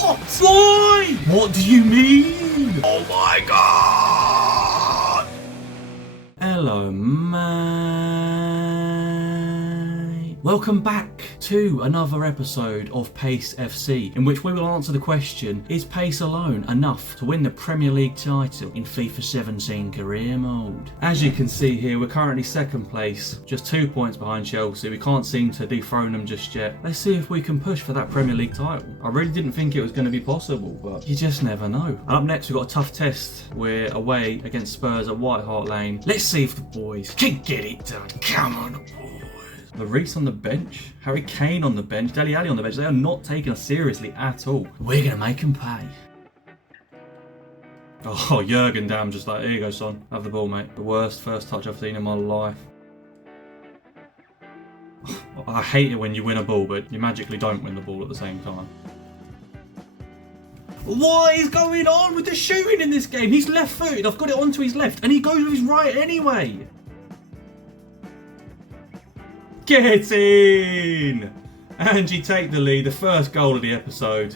What? Why? What do you mean? Oh my god! Hello, mate. Welcome back to another episode of Pace FC, in which we will answer the question, is pace alone enough to win the Premier League title in FIFA 17 career mode? As you can see here, we're currently second place, just 2 points behind Chelsea. We can't seem to dethrone them just yet. Let's see if we can push for that Premier League title. I really didn't think it was going to be possible, but you just never know. And up next, we've got a tough test. We're away against Spurs at White Hart Lane. Let's see if the boys can get it done. Come on, boys. Reese on the bench, Harry Kane on the bench, Dele Alli on the bench. They are not taking us seriously at all. We're going to make them pay. Oh, Jurgen Damm just like, here you go, son. Have the ball, mate. The worst first touch I've seen in my life. I hate it when you win a ball, but you magically don't win the ball at the same time. What is going on with the shooting in this game? He's left-footed. I've got it onto his left, and he goes with his right anyway. Get in! Angie take the lead, the first goal of the episode.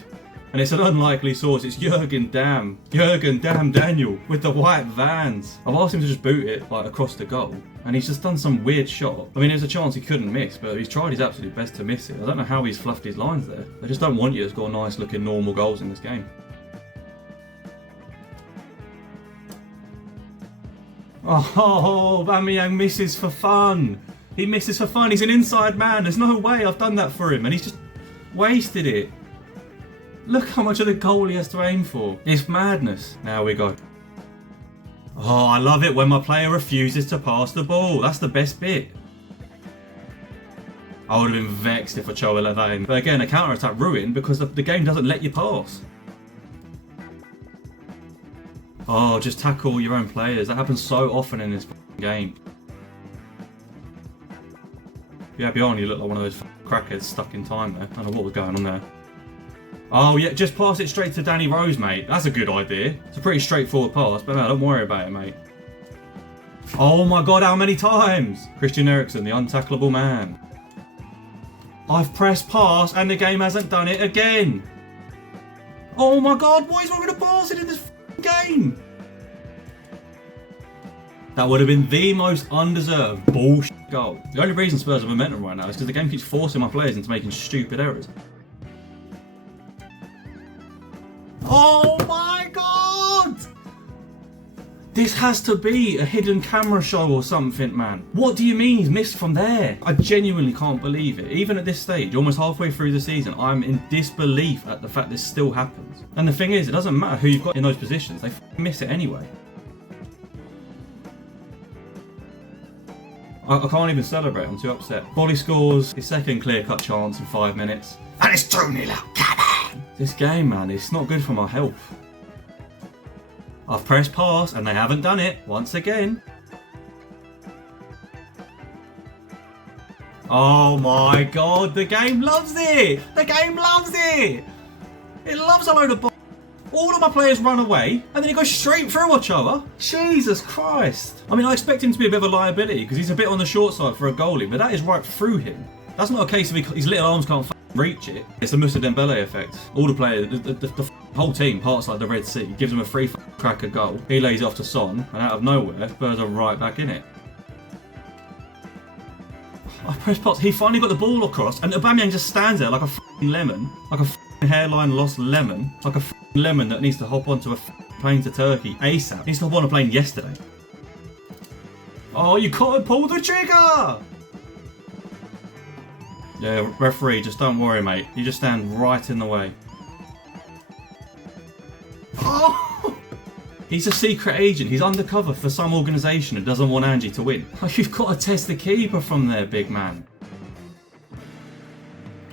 And it's an unlikely source, it's Jurgen Damm. Jurgen Damm Daniel with the white Vans. I've asked him to just boot it like across the goal, and he's just done some weird shot. I mean, there's a chance he couldn't miss, but he's tried his absolute best to miss it. I don't know how he's fluffed his lines there. They just don't want you to score nice looking normal goals in this game. Oh, Aubameyang misses for fun. He misses for fun. He's an inside man. There's no way I've done that for him. And he's just wasted it. Look how much of the goal he has to aim for. It's madness. Now we go. Oh, I love it when my player refuses to pass the ball. That's the best bit. I would have been vexed if Ochoa let that in. But again, a counter-attack ruined because the game doesn't let you pass. Oh, just tackle your own players. That happens so often in this game. Yeah, beyond you look like one of those crackheads stuck in time there. I don't know what was going on there. Oh yeah, just pass it straight to Danny Rose, mate. That's a good idea. It's a pretty straightforward pass, but no, don't worry about it, mate. Oh my god, how many times? Christian Eriksen, the untackleable man. I've pressed pass and the game hasn't done it again. Oh my god, what is wrong with the passing in this game? That would have been the most undeserved bullshit goal. The only reason Spurs have momentum right now is because the game keeps forcing my players into making stupid errors. Oh my god! This has to be a hidden camera show or something, man. What do you mean he's missed from there? I genuinely can't believe it. Even at this stage, almost halfway through the season, I'm in disbelief at the fact this still happens. And the thing is, it doesn't matter who you've got in those positions. They miss it anyway. I can't even celebrate, I'm too upset. Bolly scores his second clear-cut chance in 5 minutes. And it's 2-0 out, come on! This game, man, it's not good for my health. I've pressed pass and they haven't done it, once again. Oh my god, the game loves it! The game loves it! It loves a load of all of my players run away, and then he goes straight through Ochoa. Jesus Christ. I mean, I expect him to be a bit of a liability, because he's a bit on the short side for a goalie, but that is right through him. That's not a case of his little arms can't reach it. It's the Moussa Dembele effect. All the players, the whole team parts like the Red Sea, gives him a free crack a goal. He lays it off to Son, and out of nowhere, Spurs are right back in it. I pressed pause. He finally got the ball across, and Aubameyang just stands there like a lemon, like a hairline lost lemon, like a lemon that needs to hop onto a plane to Turkey ASAP. Needs to hop on a plane yesterday. Oh, you can't pull the trigger! Yeah, referee, just don't worry, mate. You just stand right in the way. Oh! He's a secret agent. He's undercover for some organisation that doesn't want Angie to win. You've got to test the keeper from there, big man.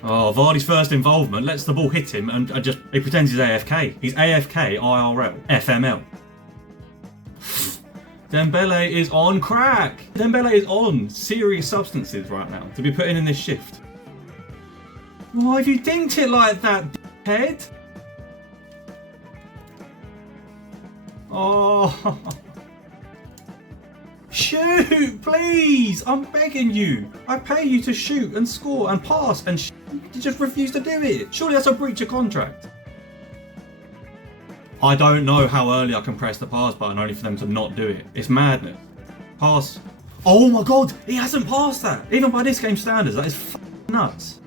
Oh, Vardy's first involvement lets the ball hit him and he pretends he's AFK. He's AFK, IRL, FML. Dembele is on crack. Dembele is on serious substances right now to be putting in this shift. Why have you dinked it like that, head? Oh. Shoot, please! I'm begging you. I pay you to shoot and score and pass and you just refuse to do it. Surely that's a breach of contract. I don't know how early I can press the pass button only for them to not do it. It's madness. Pass. Oh my god, he hasn't passed that. Even by this game standards, that is nuts.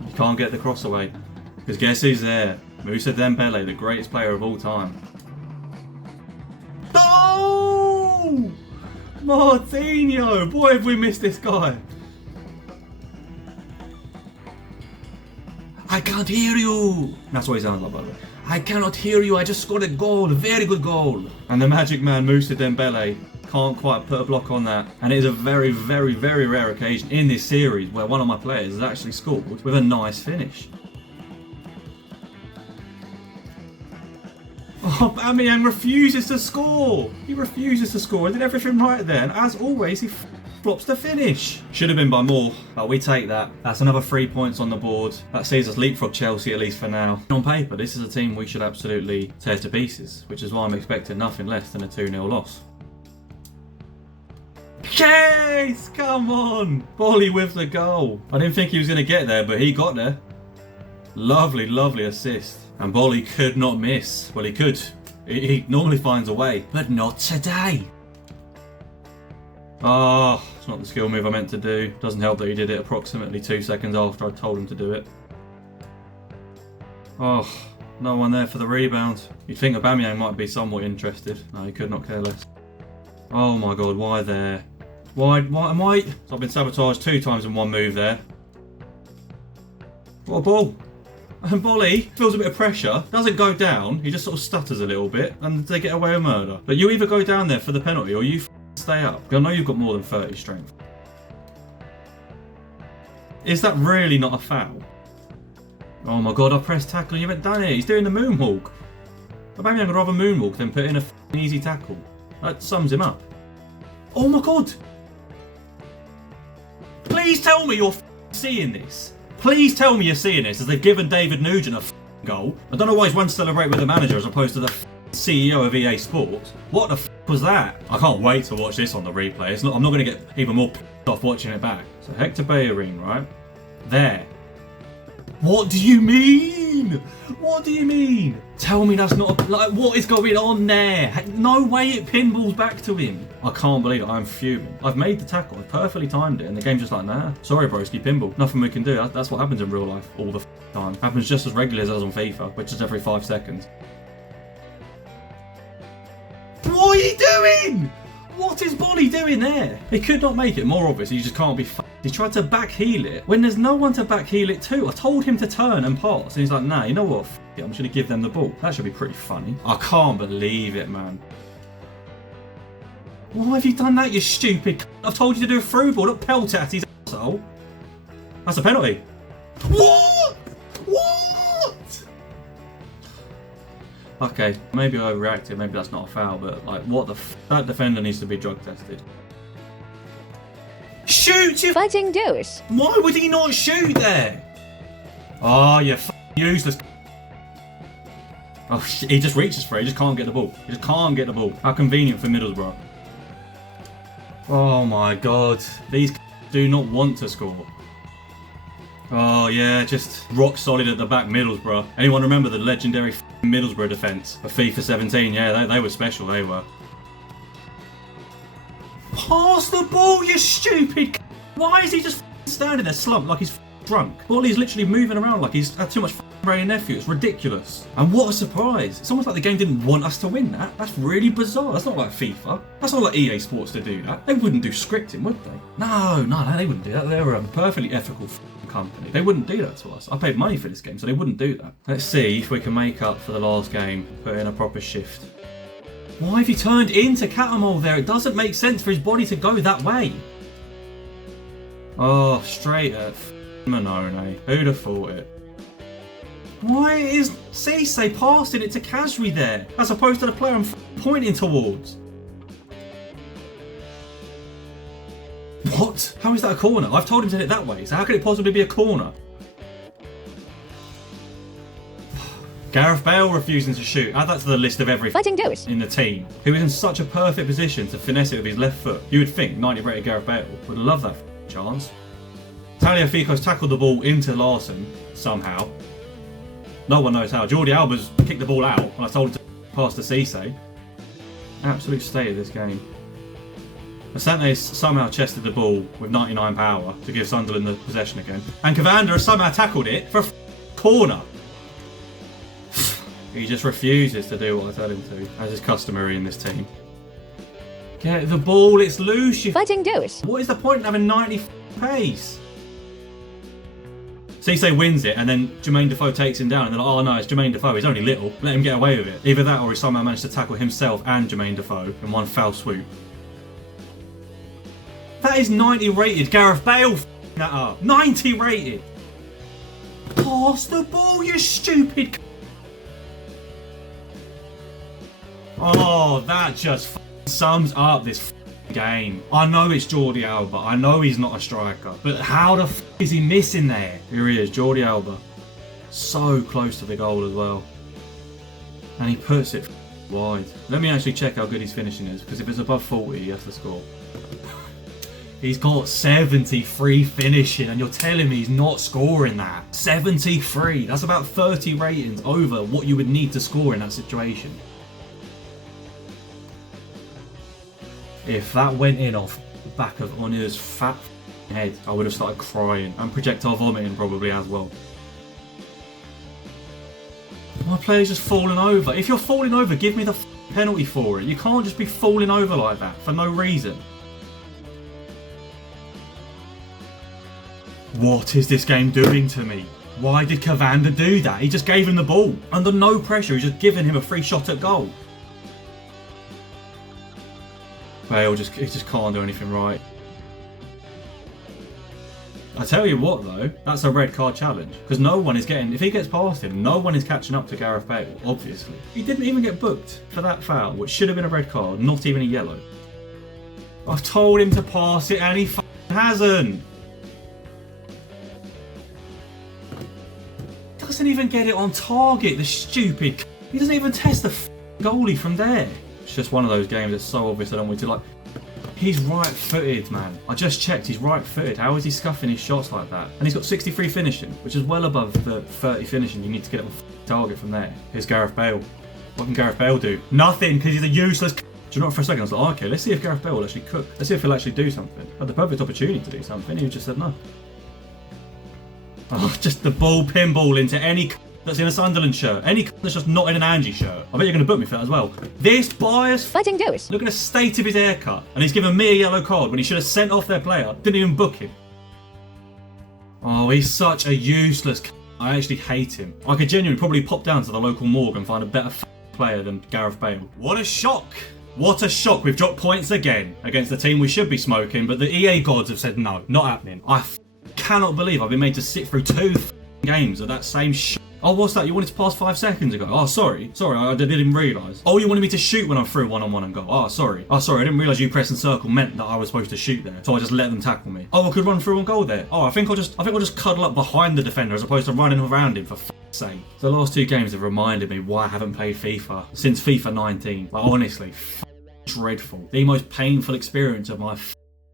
You can't get the cross away. Because guess who's there? Moussa Dembele, the greatest player of all time. Oh! Martinho! Boy, have we missed this guy. I can't hear you. That's what he sounds like, by the way. I cannot hear you. I just scored a goal. A very good goal. And the magic man, Moussa Dembele, can't quite put a block on that. And it is a very, very, very rare occasion in this series where one of my players has actually scored with a nice finish. Oh, Aubameyang refuses to score. He refuses to score. He did everything right there. And as always, he flops the finish. Should have been by more, but we take that. That's another 3 points on the board. That sees us leapfrog Chelsea, at least for now. On paper, this is a team we should absolutely tear to pieces, which is why I'm expecting nothing less than a 2-0 loss. Yes! Come on! Bolly with the goal. I didn't think he was going to get there, but he got there. Lovely, lovely assist. And Bolly could not miss. Well, he could. He normally finds a way, but not today. Ah, oh, it's not the skill move I meant to do. Doesn't help that he did it approximately 2 seconds after I told him to do it. Oh, no one there for the rebound. You'd think Aubameyang might be somewhat interested. No, he could not care less. Oh my god, why there? Why am I? So I've been sabotaged 2 times in one move there. What a ball. And Bolly feels a bit of pressure, doesn't go down, he just sort of stutters a little bit, and they get away with murder. But you either go down there for the penalty or you stay up. I know you've got more than 30 strength. Is that really not a foul? Oh my god, I pressed tackle and you haven't done it. He's doing the moonwalk. Aubameyang would rather moonwalk than put in a easy tackle. That sums him up. Oh my god! Please tell me you're seeing this. Please tell me you're seeing this, as they've given David Nugent a goal. I don't know why he's one to celebrate with the manager as opposed to the CEO of EA Sports. What the was that? I can't wait to watch this on the replay. I'm not going to get even more off watching it back. So Hector Bellerin, right? There. What do you mean? What do you mean? Tell me that's not like what is going on there? No way it pinballs back to him. I can't believe it. I'm fuming. I've made the tackle. I perfectly timed it, and the game's just like, nah. Sorry, broski, pinball. Nothing we can do. That's what happens in real life all the time. Happens just as regularly as it does on FIFA, which is every 5 seconds. What are you doing? What is Bolly doing there? He could not make it more obvious. He just can't be He tried to back heel it when there's no one to back heel it to. I told him to turn and pass, and he's like, nah, you know what? It. I'm just going to give them the ball. That should be pretty funny. I can't believe it, man. Why have you done that, you stupid I've told you to do a through ball, not pelt at his asshole. That's a penalty. What? What? Okay, maybe I overreacted, maybe that's not a foul, but like, what the that defender needs to be drug tested. Shoot, you fighting douche. Why would he not shoot there? Oh, you useless. Oh, he just reaches for it, he just can't get the ball. He just can't get the ball. How convenient for Middlesbrough. Oh my god, these do not want to score. Oh yeah, just rock solid at the back, Middlesbrough. Anyone remember the legendary Middlesbrough defence of FIFA 17? Yeah, they were special, they were. Pass the ball, you stupid. Why is he just standing there slumped like he's drunk? Bolly's literally moving around like he's had too much brain and nephew. It's ridiculous. And what a surprise. It's almost like the game didn't want us to win that. That's really bizarre. That's not like FIFA. That's not like EA Sports to do that. They wouldn't do scripting, would they? No, they wouldn't do that. They're a perfectly ethical company. They wouldn't do that to us. I paid money for this game, so they wouldn't do that. Let's see if we can make up for the last game, put in a proper shift. Why have you turned into Catamol there? It doesn't make sense for his body to go that way. Oh, straight at Manone. Who'd have thought it? Why is Cisse passing it to Kasri there, as opposed to the player I'm pointing towards? What? How is that a corner? I've told him to hit it that way, so how could it possibly be a corner? Gareth Bale refusing to shoot. Add that to the list of every in the team who is in such a perfect position to finesse it with his left foot. You would think 90 rated Gareth Bale would love that chance. Tagliafico's tackled the ball into Larson somehow. No one knows how. Jordi Alba's kicked the ball out and I told him to pass to Cisse. Absolute state of this game. Asante's somehow chested the ball with 99 power to give Sunderland the possession again. And Cavander has somehow tackled it for a corner. He just refuses to do what I tell him to, as is customary in this team. Get the ball, it's loose, you Fighting dose. What is the point in having 90 pace? Cisse wins it and then Jermaine Defoe takes him down and they're like, oh no, it's Jermaine Defoe, he's only little, let him get away with it. Either that or he somehow managed to tackle himself and Jermaine Defoe in one foul swoop. That is 90 rated. Gareth Bale that up. 90 rated. Pass the ball, you stupid. Oh, that just sums up this game. I know it's Jordi Alba. I know he's not a striker. But how the is he missing there? Here he is, Jordi Alba. So close to the goal as well. And he puts it wide. Let me actually check how good his finishing is. Because if it's above 40, he has to score. He's got 73 finishing and you're telling me he's not scoring that. 73. That's about 30 ratings over what you would need to score in that situation. If that went in off the back of Onya's fat head, I would have started crying and projectile vomiting probably as well. My player's just falling over. If you're falling over, give me the penalty for it. You can't just be falling over like that for no reason. What is this game doing to me? Why did Cavander do that? He just gave him the ball. Under no pressure, he's just giving him a free shot at goal. Bale he just can't do anything right. I tell you what though, that's a red card challenge. Because no one is getting, if he gets past him, no one is catching up to Gareth Bale, obviously. He didn't even get booked for that foul, which should have been a red card, not even a yellow. I've told him to pass it and he hasn't. Doesn't even get it on target, the stupid. He doesn't even test the goalie from there. It's just one of those games that's so obvious I don't want to like. He's right-footed, man. I just checked, he's right-footed. How is he scuffing his shots like that? And he's got 63 finishing, which is well above the 30 finishing you need to get it on target from there. Here's Gareth Bale. What can Gareth Bale do? Nothing, because he's a useless. Do you know what? For a second I was like, oh, okay, let's see if Gareth Bale will actually cook. Let's see if he'll actually do something. Had the perfect opportunity to do something. He just said no. Oh, just the ball pinball into any that's in a Sunderland shirt. Any that's just not in an Angie shirt. I bet you're going to book me for that as well. This bias. Fighting dose. Look at the state of his haircut. And he's given me a yellow card when he should have sent off their player. Didn't even book him. Oh, he's such a useless. I actually hate him. I could genuinely probably pop down to the local morgue and find a better player than Gareth Bale. What a shock. What a shock. We've dropped points again against the team we should be smoking, but the EA gods have said no, not happening. I cannot believe I've been made to sit through 2 games of that same shit. Oh, what's that? You wanted to pass 5 seconds ago? Oh, sorry, I didn't realise. Oh, you wanted me to shoot when I threw one-on-one and go. Oh, sorry, I didn't realise you pressing circle meant that I was supposed to shoot there, so I just let them tackle me. Oh, I could run through and goal there. Oh, I think I'll just cuddle up behind the defender as opposed to running around him for f***'s sake. The last 2 games have reminded me why I haven't played FIFA since FIFA 19. Like, honestly, dreadful. The most painful experience of my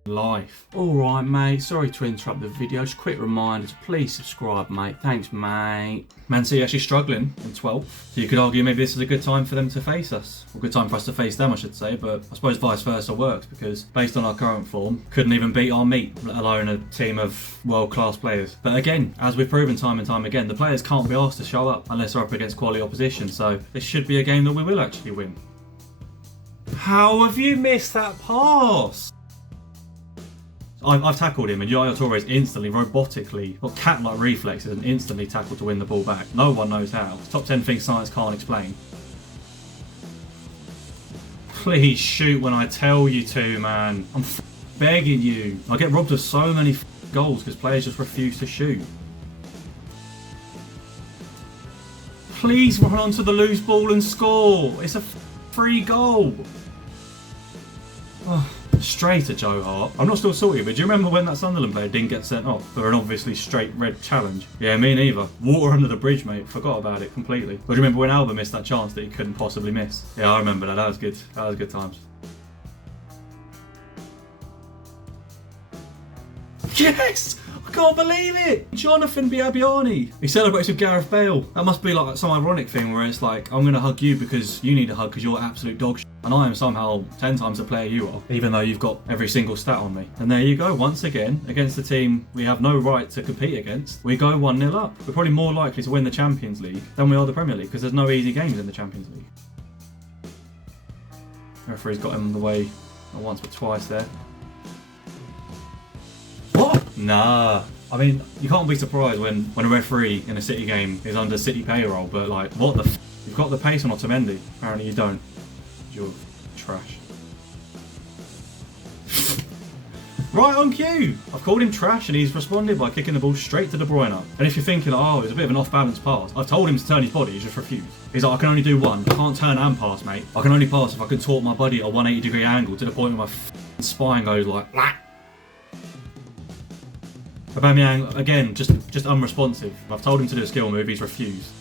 life. Alright mate, sorry to interrupt the video, just a quick reminder to please subscribe mate, thanks mate. Man City actually struggling in 12th, so you could argue maybe this is a good time for them to face us. Or a good time for us to face them I should say, but I suppose vice versa works because based on our current form, couldn't even beat our meat, let alone a team of world class players. But again, as we've proven time and time again, the players can't be asked to show up unless they're up against quality opposition, so this should be a game that we will actually win. How have you missed that pass? I've tackled him and Yaya Torres instantly, robotically, got cat-like reflexes and instantly tackled to win the ball back. No one knows how. It's top 10 things science can't explain. Please shoot when I tell you to, man. I'm begging you. I get robbed of so many goals because players just refuse to shoot. Please run onto the loose ball and score. It's a free goal. Oh. Straight at Joe Hart. I'm not still salty, but do you remember when that Sunderland player didn't get sent off for an obviously straight red challenge? Yeah, me neither. Water under the bridge, mate. Forgot about it completely. But do you remember when Alba missed that chance that he couldn't possibly miss? Yeah, I remember that. That was good. That was good times. Yes! I can't believe it! Jonathan Biabiani. He celebrates with Gareth Bale. That must be like some ironic thing where it's like, I'm going to hug you because you need a hug because you're absolute dog shit. And I am somehow 10 times the player you are, even though you've got every single stat on me. And there you go, once again, against the team we have no right to compete against, we go 1-0 up. We're probably more likely to win the Champions League than we are the Premier League because there's no easy games in the Champions League. The referee's got him the way not once but twice there. What? Nah. I mean, you can't be surprised when a referee in a City game is under City payroll, but like, what the f***? You've got the pace on Otamendi. Apparently you don't. You're trash. Right on cue! I've called him trash and he's responded by kicking the ball straight to De Bruyne. And if you're thinking, oh, it's a bit of an off-balance pass, I've told him to turn his body, he's just refused. He's like, I can only do one. I can't turn and pass, mate. I can only pass if I can tilt my body at a 180-degree angle to the point where my spine goes like, that. Aubameyang, again, just unresponsive. I've told him to do a skill move, he's refused.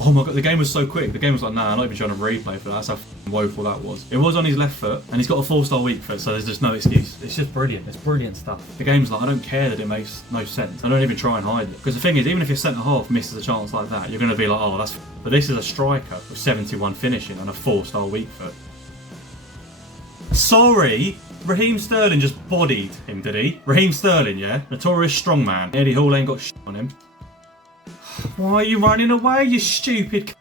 Oh my god, the game was so quick. The game was like, nah, I'm not even showing a replay for that. That's how woeful that was. It was on his left foot, and he's got a 4-star weak foot, so there's just no excuse. It's just brilliant. It's brilliant stuff. The game's like, I don't care that it makes no sense. I don't even try and hide it. Because the thing is, even if your centre-half misses a chance like that, you're going to be like, oh, that's... But this is a striker with 71 finishing and a 4-star weak foot. Sorry! Raheem Sterling just bodied him, did he? Raheem Sterling, yeah? Notorious strongman. Eddie Hall ain't got shit on him. Why are you running away, you stupid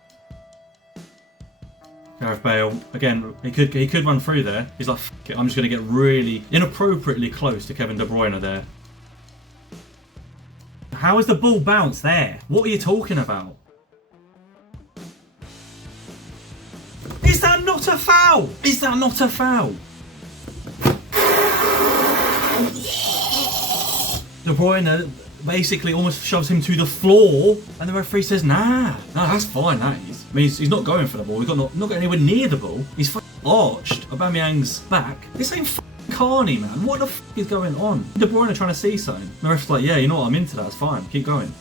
Gareth Bale, again, he could run through there. He's like, F it, I'm just going to get really inappropriately close to Kevin De Bruyne there. How is the ball bounced there? What are you talking about? Is that not a foul? Is that not a foul? De Bruyne basically almost shoves him to the floor, and the referee says, nah, that's fine, that is. I mean, he's not going for the ball, he's not getting anywhere near the ball. He's arched Aubameyang's back. This ain't Carney, man. What the f is going on? De Bruyne trying to see something. The ref's like, yeah, you know what, I'm into that, it's fine, keep going.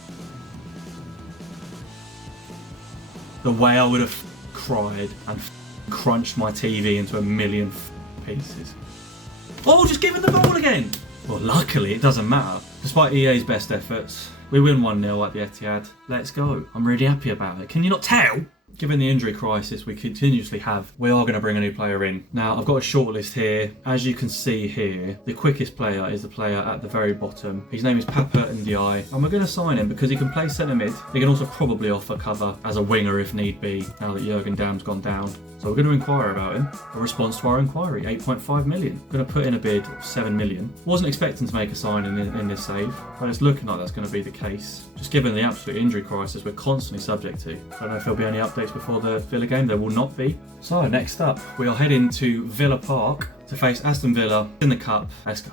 The way I would have cried and crunched my TV into a million pieces. Oh, just give him the ball again! Well, luckily, it doesn't matter. Despite EA's best efforts, we win 1-0 at the Etihad. Let's go. I'm really happy about it. Can you not tell? Given the injury crisis we continuously have, we are going to bring a new player in. Now, I've got a shortlist here. As you can see here, the quickest player is the player at the very bottom. His name is Papa Ndiaye, and we're going to sign him because he can play centre mid. He can also probably offer cover as a winger if need be, now that Jurgen Damm's gone down. So we're going to inquire about him. A response to our inquiry, 8.5 million. We're going to put in a bid of 7 million. Wasn't expecting to make a sign in this save, but it's looking like that's going to be the case. Just given the absolute injury crisis we're constantly subject to. I don't know if there'll be any updates before the Villa game. There will not be. So next up, we are heading to Villa Park to face Aston Villa in the Cup. Let's go.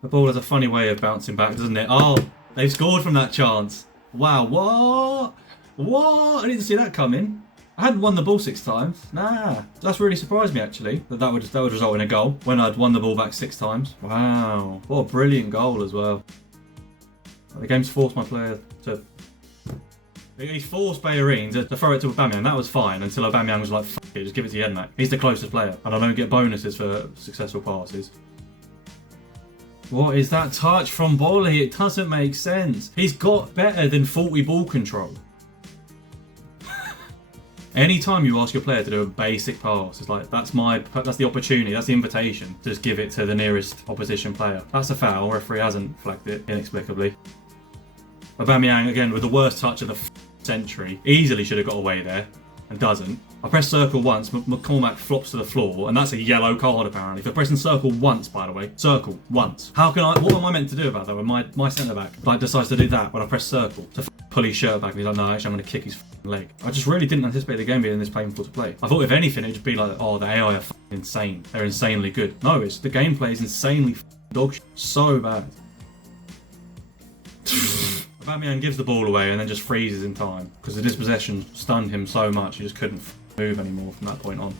The ball has a funny way of bouncing back, doesn't it? Oh, they've scored from that chance. Wow, what? What? I didn't see that coming. I hadn't won the ball 6 times. Nah, that's really surprised me actually, that would result in a goal when I'd won the ball back 6 times. Wow, what a brilliant goal as well. The game's forced my player to... He's forced Bellerin to throw it to Aubameyang. That was fine until Aubameyang was like, F it, just give it to your head, mate. He's the closest player and I don't get bonuses for successful passes. What is that touch from Bolly? It doesn't make sense. He's got better than 40 ball control. Anytime you ask your player to do a basic pass, it's like, that's the opportunity, that's the invitation to just give it to the nearest opposition player. That's a foul, referee hasn't flagged it, inexplicably. Aubameyang, again, with the worst touch of the century, easily should have got away there, and doesn't. I press circle once, McCormack flops to the floor, and that's a yellow card apparently. For pressing circle once, by the way. Circle, once. What am I meant to do about that when my centre-back decides to do that when I press circle? To pull his shirt back and he's like, no, actually I'm going to kick his leg. I just really didn't anticipate the game being this painful to play. I thought if anything it'd just be like, oh, the AI are insane. They're insanely good. No, it's the gameplay is insanely dog shit. So bad. Aubameyang gives the ball away and then just freezes in time because the dispossession stunned him so much he just couldn't move anymore from that point on.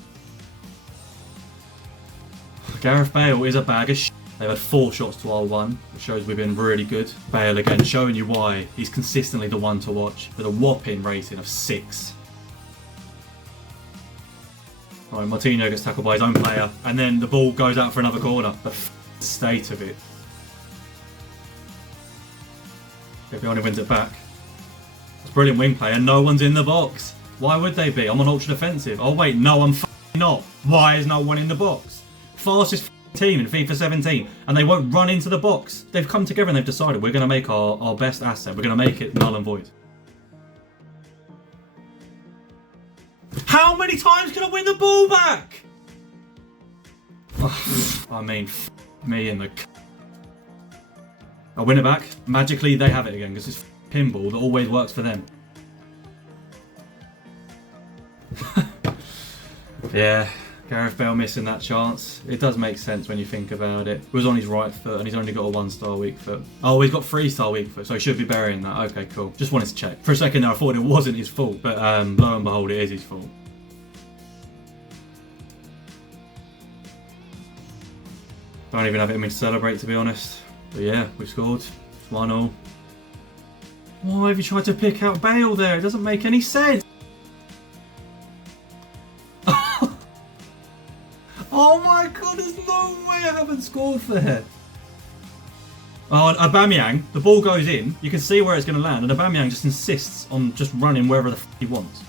Gareth Bale is a bag of shit. They've had 4 shots to our 1, which shows we've been really good. Bale again, showing you why he's consistently the one to watch, with a whopping rating of 6. Alright, Martinho gets tackled by his own player, and then the ball goes out for another corner. The state of it. Bibiani wins it back. It's brilliant wing play, and no one's in the box. Why would they be? I'm on ultra defensive. Oh wait, no, I'm not. Why is no one in the box? Fastest team in FIFA 17, and they won't run into the box. They've come together and they've decided we're going to make our best asset. We're going to make it null and void. How many times can I win the ball back? I mean, me in the... I win it back. Magically, they have it again, because it's pinball that always works for them. Yeah, Gareth Bale missing that chance. It does make sense when you think about it. He was on his right foot and he's only got a 1-star weak foot. Oh, he's got 3-star weak foot, so he should be burying that. Okay, cool. Just wanted to check. For a second there, I thought it wasn't his fault, but lo and behold, it is his fault. Don't even have it in me to celebrate, to be honest. But yeah, we've scored. 1-0. Why have you tried to pick out Bale there? It doesn't make any sense. Oh my god, there's no way I haven't scored there. Oh, and Aubameyang, the ball goes in, you can see where it's going to land, and Aubameyang just insists on just running wherever the he wants.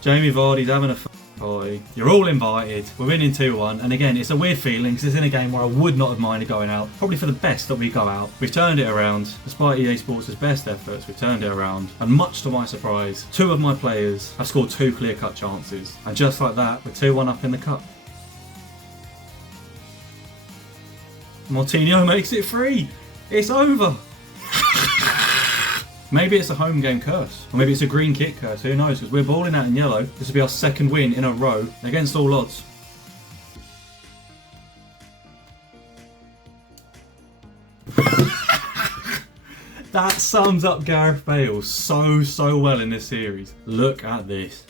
Jamie Vardy's having a party. You're all invited. We're winning 2-1, and again, it's a weird feeling because it's in a game where I would not have minded going out. Probably for the best that we go out. We've turned it around. Despite EA Sports' best efforts, we've turned it around. And much to my surprise, 2 of my players have scored 2 clear-cut chances. And just like that, we're 2-1 up in the cup. Martinho makes it 3. It's over. Maybe it's a home game curse, or maybe it's a green kit curse, who knows, because we're balling out in yellow. This will be our 2nd win in a row, against all odds. That sums up Gareth Bale so well in this series. Look at this.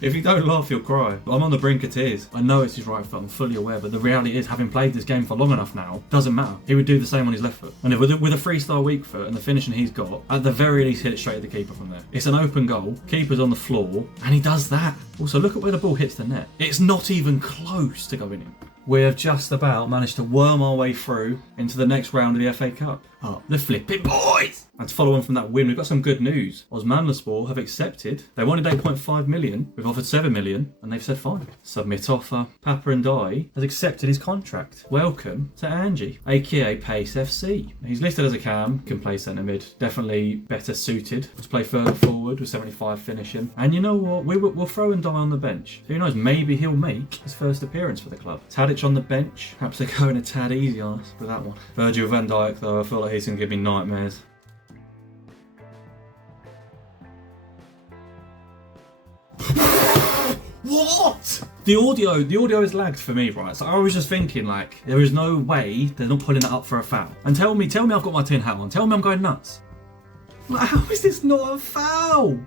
If you don't laugh, you'll cry. I'm on the brink of tears. I know it's his right foot, I'm fully aware, but the reality is, having played this game for long enough now, doesn't matter. He would do the same on his left foot. And with a 3-star weak foot and the finishing he's got, at the very least hit it straight at the keeper from there. It's an open goal, keeper's on the floor, and he does that. Also, look at where the ball hits the net. It's not even close to going in. We have just about managed to worm our way through into the next round of the FA Cup. Oh, the flipping boys! And to follow on from that win, we've got some good news. Osmanlıspor have accepted. They wanted 8.5 million. We've offered 7 million, and they've said fine. Submit offer. Papa and I has accepted his contract. Welcome to Angie, aka Pace FC. He's listed as a cam, can play centre mid. Definitely better suited to play further forward with 75 finishing. And you know what? We'll throw and die on the bench. Who knows? Maybe he'll make his first appearance for the club. Tadic on the bench. Perhaps they're going a tad easy on us with that one. Virgil van Dijk, though, I feel like he's going to give me nightmares. What? The audio is lagged for me, right? So I was just thinking, like, there is no way they're not putting that up for a foul. And tell me I've got my tin hat on. Tell me I'm going nuts. Like, how is this not a foul?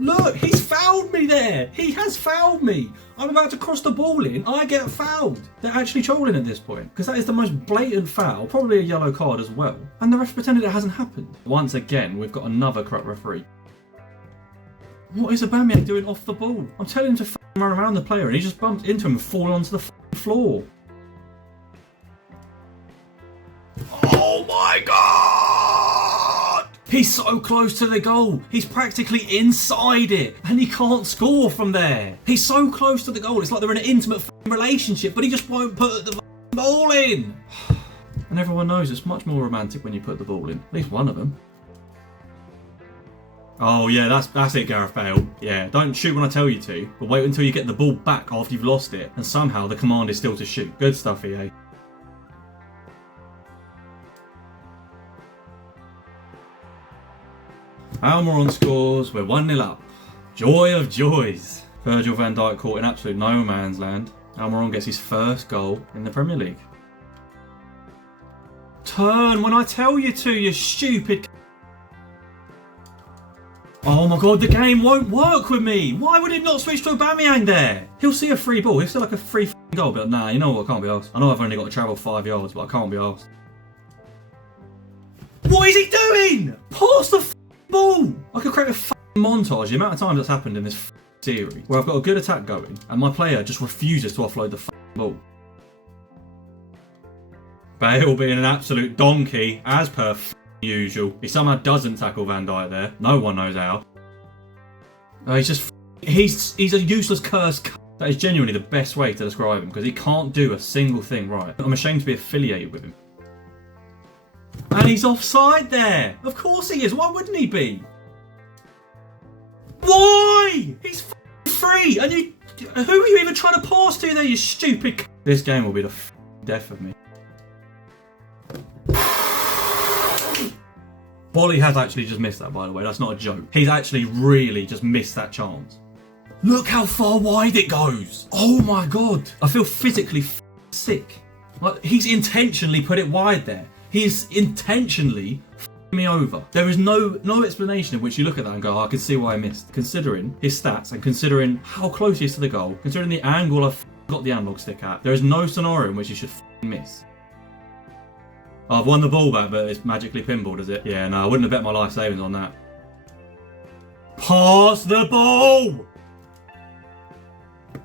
Look, he's fouled me there. He has fouled me. I'm about to cross the ball in. I get fouled. They're actually trolling at this point, because that is the most blatant foul, probably a yellow card as well. And the ref pretended it hasn't happened. Once again, we've got another corrupt referee. What is Aubameyang doing off the ball? I'm telling him to run around the player, and he just bumped into him and fallen onto the floor. Oh my god! He's so close to the goal. He's practically inside it, and he can't score from there. He's so close to the goal. It's like they're in an intimate relationship, but he just won't put the ball in. And everyone knows it's much more romantic when you put the ball in. At least one of them. Oh yeah, that's it, Gareth Bale. Yeah, don't shoot when I tell you to, but wait until you get the ball back after you've lost it, and somehow the command is still to shoot. Good stuff, EA. Almiron scores, we're 1-0 up. Joy of joys. Virgil van Dijk caught in absolute no man's land. Almiron gets his first goal in the Premier League. Turn when I tell you to, you stupid... Oh my god, the game won't work with me. Why would it not switch to Aubameyang there? He'll see a free ball. He'll see like a free goal, but nah, you know what? I can't be arsed. I know I've only got to travel 5 yards, but I can't be arsed. What is he doing? Pass the ball. I could create a montage. The amount of times that's happened in this series where I've got a good attack going and my player just refuses to offload the ball. Bale being an absolute donkey, as per usual. He somehow doesn't tackle Van Dijk there. No one knows how. He's a useless curse. That is genuinely the best way to describe him because he can't do a single thing right. I'm ashamed to be affiliated with him. And he's offside there. Of course he is. Why wouldn't he be? Why? He's free. And who are you even trying to pass to there, you stupid? This game will be the death of me. Bolly has actually just missed that, by the way. That's not a joke. He's actually really just missed that chance. Look how far wide it goes. Oh my god. I feel physically sick. Like, he's intentionally put it wide there. He's intentionally me over. There is no explanation in which you look at that and go, I can see why I missed. Considering his stats and considering how close he is to the goal, considering the angle I've got the analog stick at, there is no scenario in which he should miss. Oh, I've won the ball back, but it's magically pinballed, is it? Yeah, no, I wouldn't have bet my life savings on that. Pass the ball!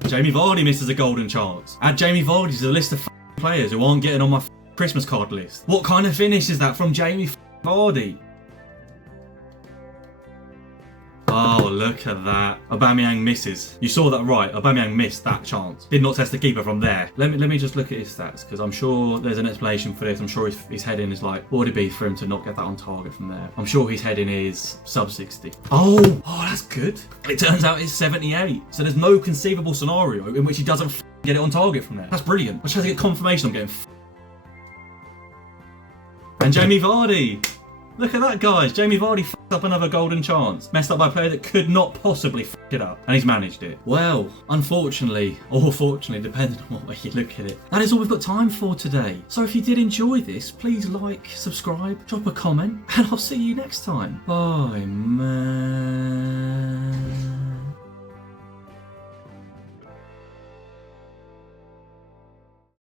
Jamie Vardy misses a golden chance. Add Jamie Vardy to the list of players who aren't getting on my Christmas card list. What kind of finish is that from Jamie Vardy? Oh, look at that. Aubameyang misses. You saw that right. Aubameyang missed that chance. Did not test the keeper from there. Let me just look at his stats because I'm sure there's an explanation for this. I'm sure his heading is like, what would it be for him to not get that on target from there? I'm sure his heading is sub 60. Oh, that's good. It turns out it's 78. So there's no conceivable scenario in which he doesn't get it on target from there. That's brilliant. I just have to get confirmation I'm getting and Jamie Vardy. Look at that, guys. Jamie Vardy f***ed up another golden chance. Messed up by a player that could not possibly f*** it up. And he's managed it. Well, unfortunately, or fortunately, depending on what way you look at it, that is all we've got time for today. So if you did enjoy this, please like, subscribe, drop a comment, and I'll see you next time. Bye, man.